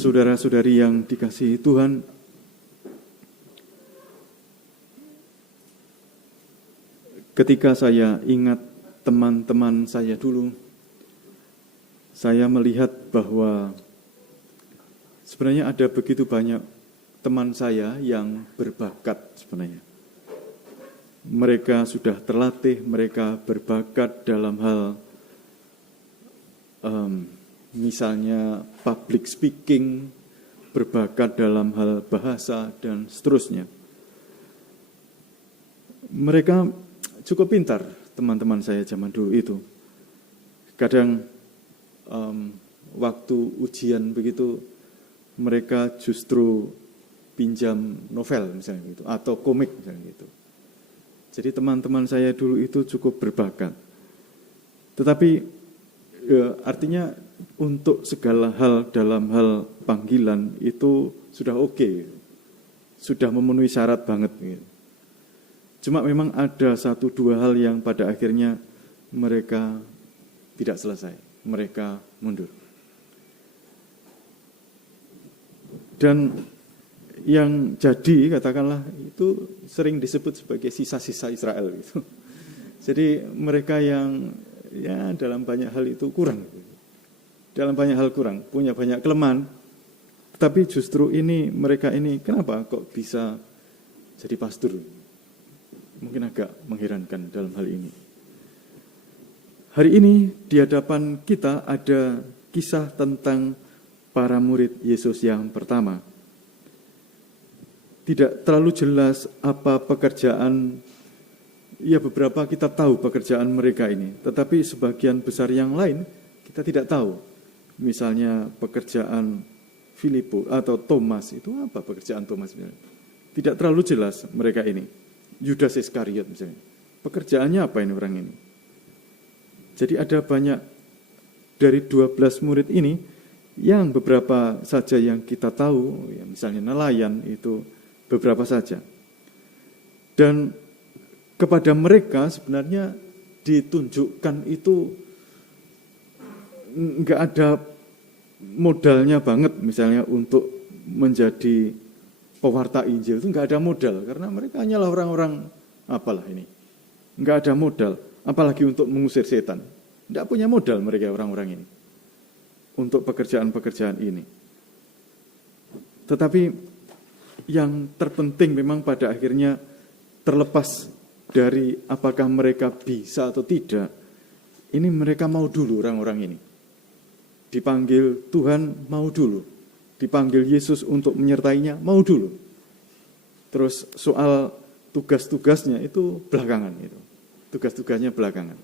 Saudara-saudari yang dikasihi Tuhan, ketika saya ingat teman-teman saya dulu, saya melihat bahwa sebenarnya ada begitu banyak teman saya yang berbakat sebenarnya. Mereka sudah terlatih, mereka berbakat dalam hal misalnya public speaking, berbakat dalam hal bahasa, dan seterusnya. Mereka cukup pintar, teman-teman saya zaman dulu itu. Kadang waktu ujian begitu, mereka justru pinjam novel misalnya gitu, atau komik misalnya gitu. Jadi teman-teman saya dulu itu cukup berbakat. Tetapi artinya untuk segala hal dalam hal panggilan itu sudah oke, sudah memenuhi syarat banget gitu. Cuma memang ada satu dua hal yang pada akhirnya mereka tidak selesai, mereka mundur. Dan yang jadi katakanlah itu sering disebut sebagai sisa-sisa Israel gitu. Jadi mereka yang ya dalam banyak hal itu kurang. Dalam banyak hal kurang, punya banyak kelemahan. Tapi justru ini mereka ini kenapa kok bisa jadi pastor? Mungkin agak mengherankan dalam hal ini. Hari ini di hadapan kita ada kisah tentang para murid Yesus yang pertama. Tidak terlalu jelas apa pekerjaan, ya beberapa kita tahu pekerjaan mereka ini, tetapi sebagian besar yang lain kita tidak tahu. Misalnya pekerjaan Filipus atau Thomas, itu apa pekerjaan Thomas? Tidak terlalu jelas mereka ini. Yudas Iskariot misalnya, pekerjaannya apa ini orang ini? Jadi ada banyak dari 12 murid ini yang beberapa saja yang kita tahu, ya misalnya nelayan itu beberapa saja. Dan kepada mereka sebenarnya ditunjukkan itu enggak ada modalnya banget misalnya untuk menjadi pewarta Injil, itu enggak ada modal karena mereka hanyalah orang-orang apalah ini. Enggak ada modal, apalagi untuk mengusir setan. Enggak punya modal mereka orang-orang ini untuk pekerjaan-pekerjaan ini. Tetapi yang terpenting memang pada akhirnya terlepas dari apakah mereka bisa atau tidak, ini mereka mau dulu orang-orang ini. Dipanggil Tuhan mau dulu, dipanggil Yesus untuk menyertainya mau dulu. Terus soal tugas-tugasnya itu belakangan itu. Tugas-tugasnya belakangan.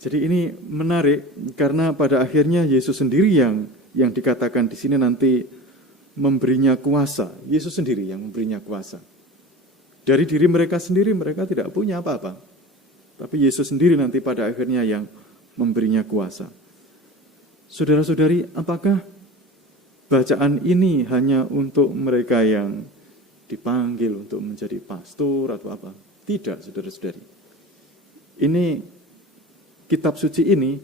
Jadi ini menarik karena pada akhirnya Yesus sendiri yang dikatakan di sini nanti memberinya kuasa. Yesus sendiri yang memberinya kuasa. Dari diri mereka sendiri mereka tidak punya apa-apa. Tapi Yesus sendiri nanti pada akhirnya yang memberinya kuasa. Saudara-saudari, apakah bacaan ini hanya untuk mereka yang dipanggil untuk menjadi pastor atau apa? Tidak, saudara-saudari. Ini kitab suci ini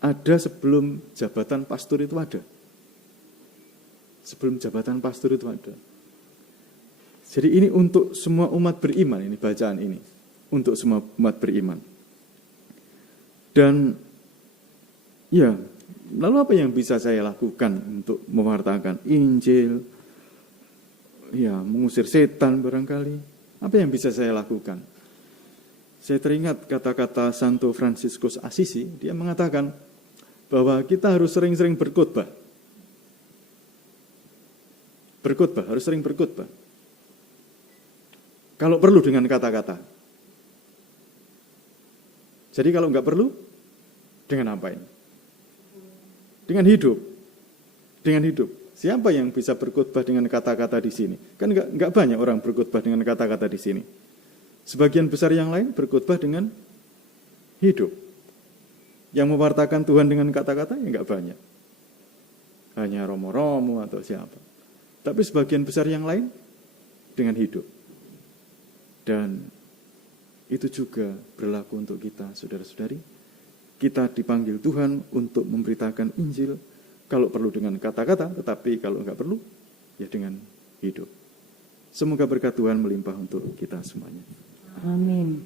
ada sebelum jabatan pastor itu ada. Sebelum jabatan pastor itu ada. Jadi ini untuk semua umat beriman, ini bacaan ini. Untuk semua umat beriman. Dan ya, lalu apa yang bisa saya lakukan untuk mewartakan Injil? Ya, mengusir setan barangkali. Apa yang bisa saya lakukan? Saya teringat kata-kata Santo Fransiskus Assisi, dia mengatakan bahwa kita harus sering-sering berkhotbah. Berkhotbah, harus sering berkhotbah. Kalau perlu dengan kata-kata. Jadi kalau enggak perlu, dengan apa ini? Dengan hidup. Dengan hidup. Siapa yang bisa berkhotbah dengan kata-kata di sini? Kan enggak banyak orang berkhotbah dengan kata-kata di sini. Sebagian besar yang lain berkhotbah dengan hidup. Yang mewartakan Tuhan dengan kata-kata ya enggak banyak. Hanya romo-romo atau siapa. Tapi sebagian besar yang lain dengan hidup. Dan itu juga berlaku untuk kita, saudara-saudari. Kita dipanggil Tuhan untuk memberitakan Injil kalau perlu dengan kata-kata, tetapi kalau enggak perlu, ya dengan hidup. Semoga berkat Tuhan melimpah untuk kita semuanya. Amin.